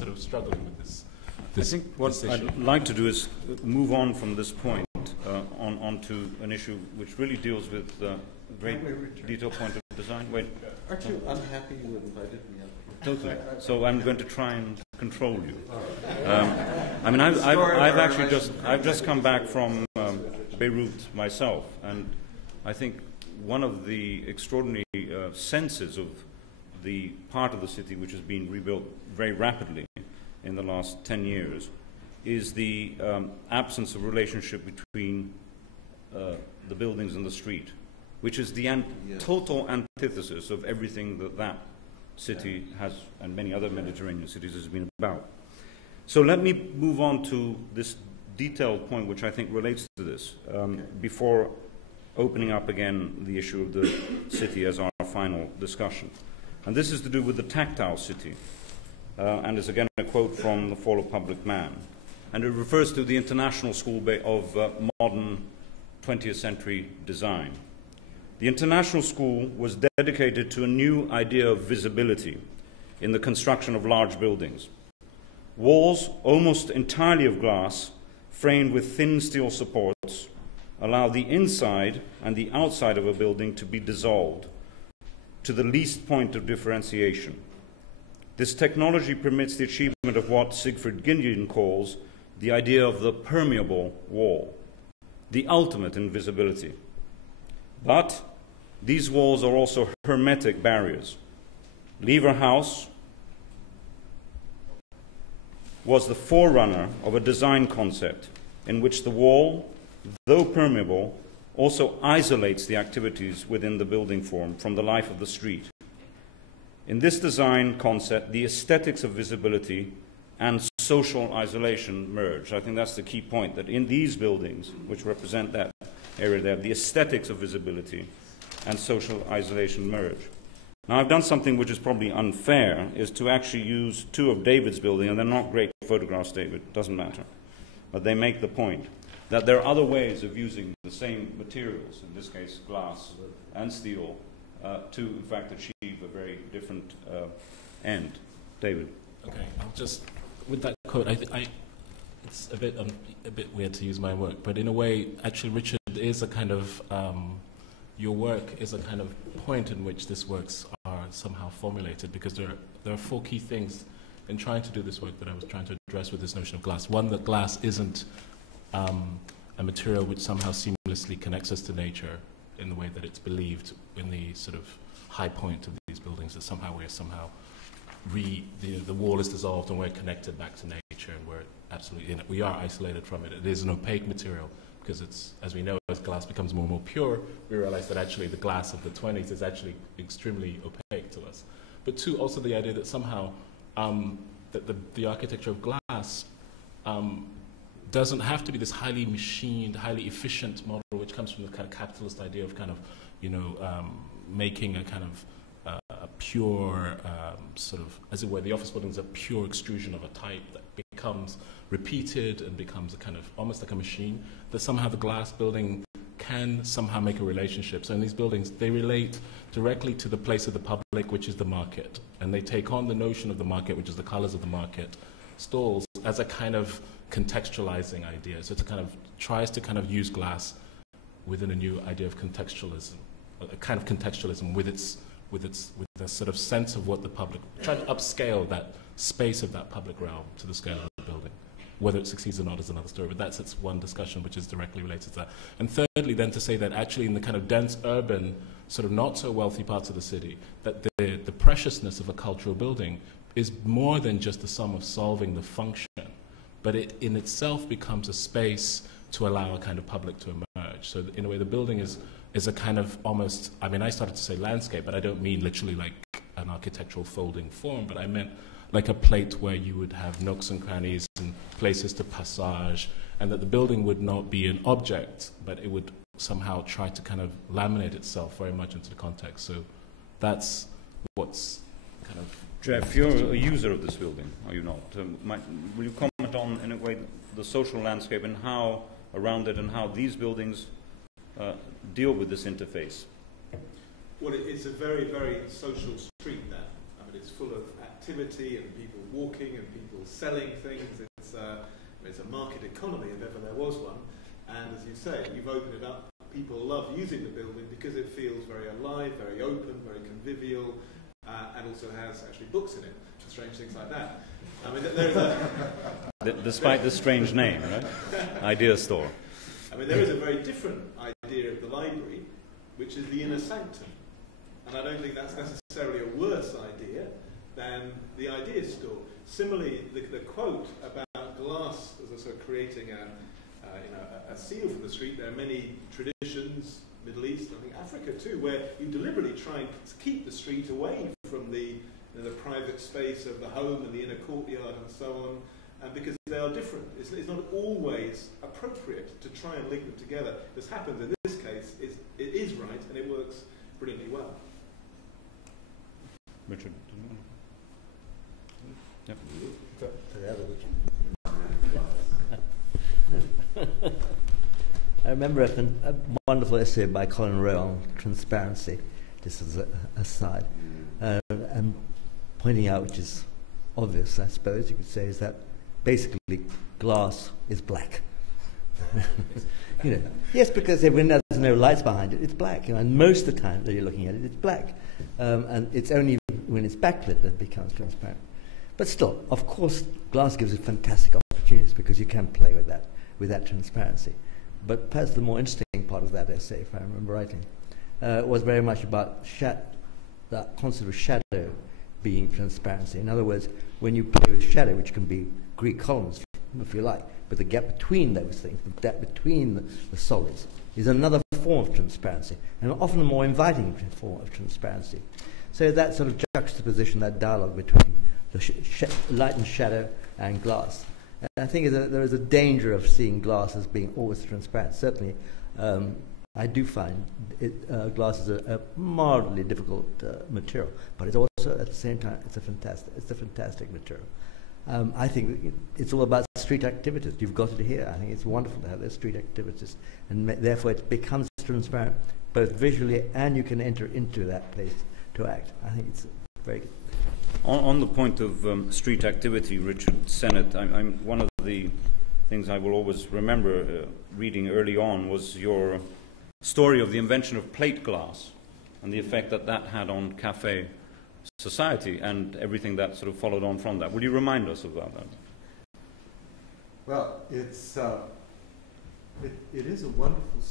sort of struggling with this. I think what I'd like to do is move on from this point onto an issue which really deals with a very detailed point of design. Wait. Aren't you unhappy you invited me up? Totally. So I'm going to try and control you. I mean, I've just come back from Beirut myself, and I think one of the extraordinary senses of the part of the city which has been rebuilt very rapidly in the last 10 years is the absence of relationship between the buildings and the street, which is the total antithesis of everything that city has, and many other Mediterranean cities, has been about. So let me move on to this detailed point which I think relates to this before opening up again the issue of the city as our final discussion. And this is to do with the tactile city, and is again a quote from The Fall of Public Man. And it refers to the International School of Modern 20th Century Design. The International School was dedicated to a new idea of visibility in the construction of large buildings. Walls, almost entirely of glass, framed with thin steel supports, allow the inside and the outside of a building to be dissolved to the least point of differentiation. This technology permits the achievement of what Siegfried Giedion calls the idea of the permeable wall, the ultimate in visibility. But these walls are also hermetic barriers. Lever House was the forerunner of a design concept in which the wall, though permeable, also isolates the activities within the building form from the life of the street. In this design concept, the aesthetics of visibility and social isolation merge. I think that's the key point, that in these buildings, which represent that area there, the aesthetics of visibility and social isolation merge. Now, I've done something which is probably unfair, is to actually use two of David's buildings, and they're not great photographs, David, doesn't matter. But they make the point that there are other ways of using the same materials, in this case glass and steel, to in fact achieve a very different end. David. Okay, I'll just, with that quote, it's a bit weird to use my work, but in a way, actually, Richard is a kind of, your work is a kind of point in which these works are somehow formulated, because there are four key things in trying to do this work that I was trying to address with this notion of glass. One, that glass isn't a material which somehow seamlessly connects us to nature in the way that it's believed in the sort of high point of these buildings, that somehow the wall is dissolved and we're connected back to nature, and we're absolutely in it. We are isolated from it. It is an opaque material, because it's, as we know, as glass becomes more and more pure, we realize that actually the glass of the 20s is actually extremely opaque to us. But two, also the idea that somehow that the architecture of glass doesn't have to be this highly machined, highly efficient model, which comes from the kind of capitalist idea of kind of, making a kind of a pure sort of, as it were, the office building is a pure extrusion of a type that becomes repeated and becomes a kind of almost like a machine, that somehow the glass building can somehow make a relationship. So in these buildings, they relate directly to the place of the public, which is the market. And they take on the notion of the market, which is the colors of the market stalls, as a kind of contextualizing idea. So it kind of tries to kind of use glass within a new idea of contextualism, a kind of contextualism with a sort of sense of what the public, trying to upscale that space of that public realm to the scale of the building. Whether it succeeds or not is another story, but that's its one discussion which is directly related to that. And thirdly, then, to say that actually in the kind of dense urban, sort of not so wealthy parts of the city, that the preciousness of a cultural building is more than just the sum of solving the function, but it in itself becomes a space to allow a kind of public to emerge. So in a way, the building is a kind of almost, I mean, I started to say landscape, but I don't mean literally like an architectural folding form, but I meant like a plate where you would have nooks and crannies and places to passage, and that the building would not be an object, but it would somehow try to kind of laminate itself very much into the context. So that's what's kind of... Geoff, you're a user of this building, are you not? Will you comment on, in a way, the social landscape and how, around it, and how these buildings deal with this interface? Well, it's a very, very social street there. I mean, it's full of activity and people walking and people selling things. It's a market economy if ever there was one. And as you say, you've opened it up. People love using the building because it feels very alive, very open, very convivial, and also has actually books in it, strange things like that. I mean, there's Despite the strange name, right? Idea store. I mean, there is a very different idea of the library, which is the inner sanctum. And I don't think that's necessarily a worse idea than the idea store. Similarly, the quote about glass as a sort of creating a seal for the street, there are many traditions, Middle East, I think Africa too, where you deliberately try and keep the street away from the private space of the home and the inner courtyard and so on, and because they are different. It's not always appropriate to try and link them together. This happens in this case, it is right, and it works brilliantly well. Richard, do you want I remember a wonderful essay by Colin Rowe on transparency, just as an aside, and pointing out, which is obvious, I suppose you could say, is that basically glass is black. Yes, because when there's no lights behind it, it's black. And most of the time that you're looking at it, it's black, and it's only when it's backlit that it becomes transparent. But still, of course, glass gives you fantastic opportunities because you can play with that transparency. But perhaps the more interesting part of that essay, if I remember rightly, was very much about that concept of shadow being transparency. In other words, when you play with shadow, which can be Greek columns, if you like, but the gap between those things, the gap between the solids, is another form of transparency, and often a more inviting form of transparency. So that sort of juxtaposition, that dialogue between the light and shadow and glass. And I think there is a danger of seeing glass as being always transparent. Certainly, I do find glass is a mildly difficult material, but it's also at the same time it's a fantastic material. I think it's all about street activities. You've got it here. I think it's wonderful to have those street activities, and therefore it becomes transparent both visually, and you can enter into that place to act. I think it's very good. On the point of street activity, Richard Sennett, one of the things I will always remember reading early on was your story of the invention of plate glass and the effect that had on cafe society and everything that sort of followed on from that. Will you remind us about that? Well, it is a wonderful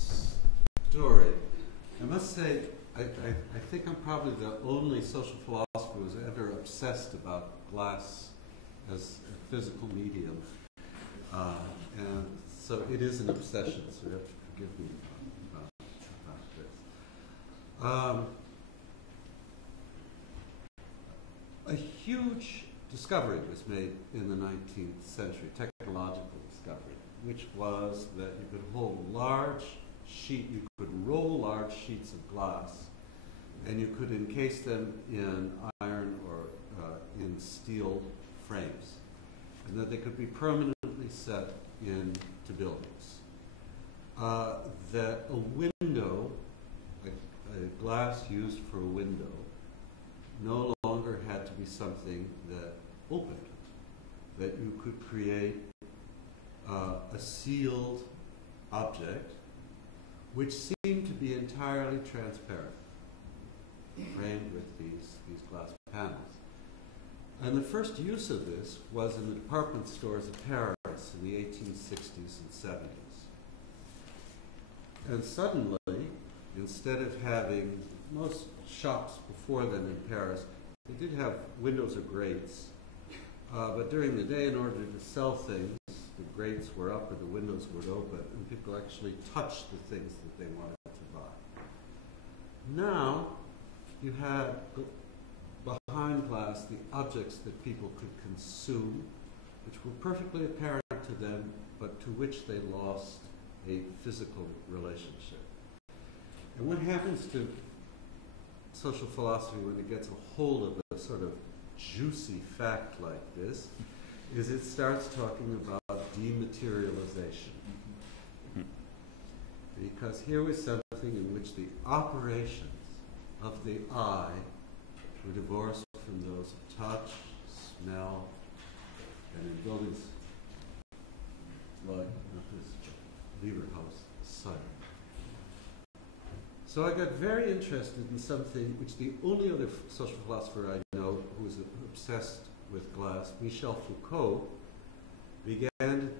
story. I must say, I think I'm probably the only social philosopher who was ever obsessed about glass as a physical medium. And so it is an obsession, so you have to forgive me about this. A huge discovery was made in the 19th century, technological discovery, which was that you could hold you could roll large sheets of glass, and you could encase them in iron or in steel frames, and that they could be permanently set into buildings. That a window, a glass used for a window, no longer had to be something that opened, that you could create a sealed object which seemed to be entirely transparent, framed with these glass panels. And the first use of this was in the department stores of Paris in the 1860s and 70s. And suddenly, instead of having most shops before then in Paris, they did have windows or grates, but during the day, in order to sell things, the grates were up or the windows were open, and people actually touched the things that they wanted to buy. Now, you had behind glass the objects that people could consume, which were perfectly apparent to them, but to which they lost a physical relationship. And what happens to social philosophy when it gets a hold of a sort of juicy fact like this is it starts talking about dematerialization. Because here was something in which the operations of the eye were divorced from those of touch, smell, and in buildings like this Lever House site. So I got very interested in something which the only other social philosopher I know who is obsessed with glass, Michel Foucault, began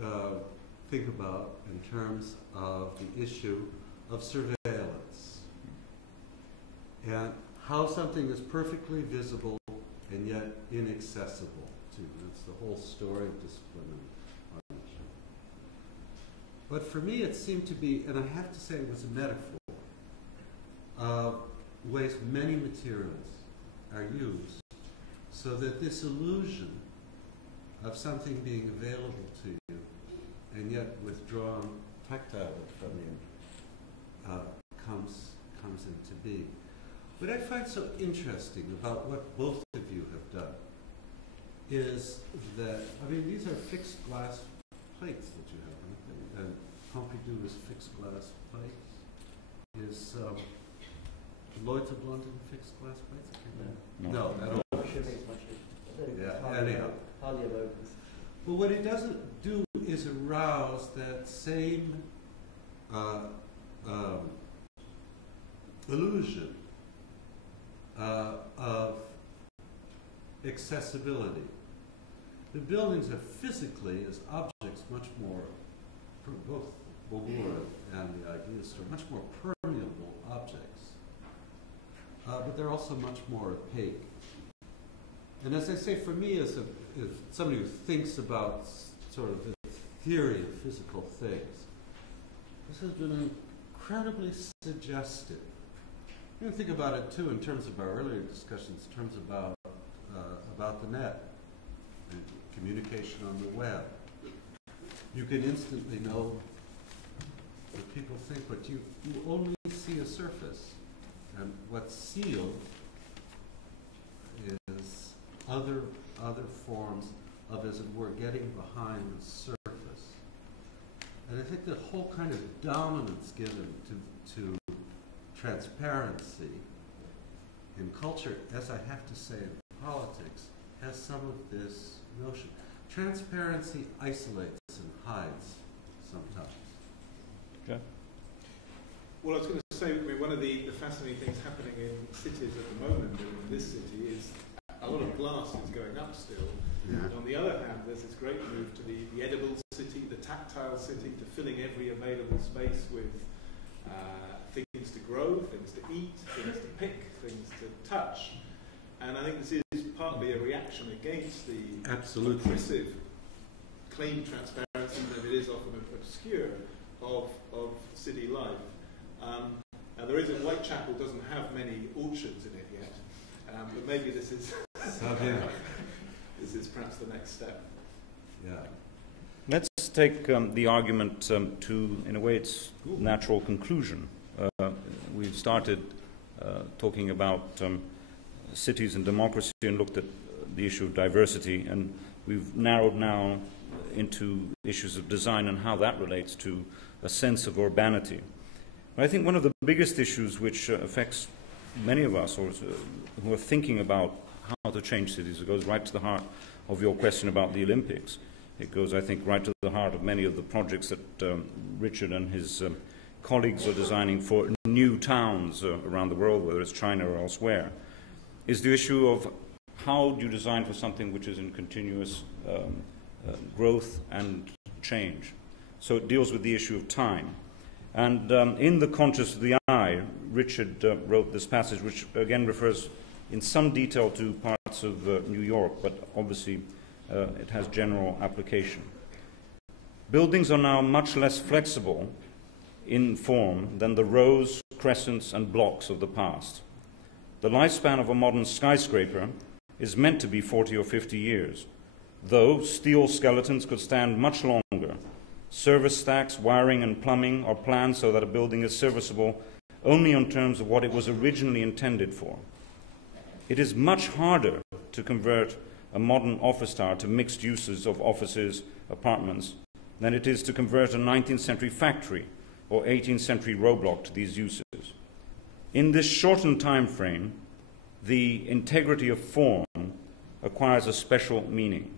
to think about in terms of the issue of surveillance and how something is perfectly visible and yet inaccessible to. That's the whole story of discipline and automation. But for me it seemed to be, and I have to say it was a metaphor, of ways many materials are used so that this illusion of something being available to you and yet withdrawn tactilely from you comes into being. What I find so interesting about what both of you have done is that, I mean, these are fixed glass plates that you have, and Pompidou is fixed glass plates. Is Lloyd's of London fixed glass plates? No, at all. Yeah, anyhow. Well, what it doesn't do is arouse that same illusion of accessibility. The buildings are physically, as objects, much more, both Beaubourg and the idea store, much more permeable objects. But they're also much more opaque. And as I say, for me, as somebody who thinks about sort of the theory of physical things, this has been incredibly suggestive. You can think about it too in terms of our earlier discussions, in terms about the net and communication on the web. You can instantly know what people think, but you only see a surface. And what's sealed is other forms of, as it were, getting behind the surface. And I think the whole kind of dominance given to transparency in culture, as I have to say in politics, has some of this notion. Transparency isolates and hides sometimes. Okay. Well, I was going to say, I mean, one of the fascinating things happening in cities at the moment, in this city, is a lot of glass is going up still. Yeah. And on the other hand, there's this great move to the edible city, the tactile city, to filling every available space with things to grow, things to eat, things to pick, things to touch. And I think this is partly a reaction against the oppressive claim transparency, that it is often obscure, of city life. And there is in Whitechapel doesn't have many orchards in it yet, but maybe this is this is perhaps the next step. Yeah. Let's take the argument to, in a way, its natural conclusion. We've started talking about cities and democracy and looked at the issue of diversity, and we've narrowed now into issues of design and how that relates to a sense of urbanity. I think one of the biggest issues which affects many of us who are thinking about how to change cities, it goes right to the heart of your question about the Olympics. It goes, I think, right to the heart of many of the projects that Richard and his colleagues are designing for new towns around the world, whether it's China or elsewhere, is the issue of how do you design for something which is in continuous growth and change. So it deals with the issue of time. And in The Conscious of the Eye, Richard wrote this passage, which again refers in some detail to parts of New York, but obviously it has general application. Buildings are now much less flexible in form than the rows, crescents, and blocks of the past. The lifespan of a modern skyscraper is meant to be 40 or 50 years, though steel skeletons could stand much longer. Service stacks, wiring, and plumbing are planned so that a building is serviceable only in terms of what it was originally intended for. It is much harder to convert a modern office tower to mixed uses of offices, apartments, than it is to convert a 19th century factory or 18th century roadblock to these uses. In this shortened time frame, the integrity of form acquires a special meaning.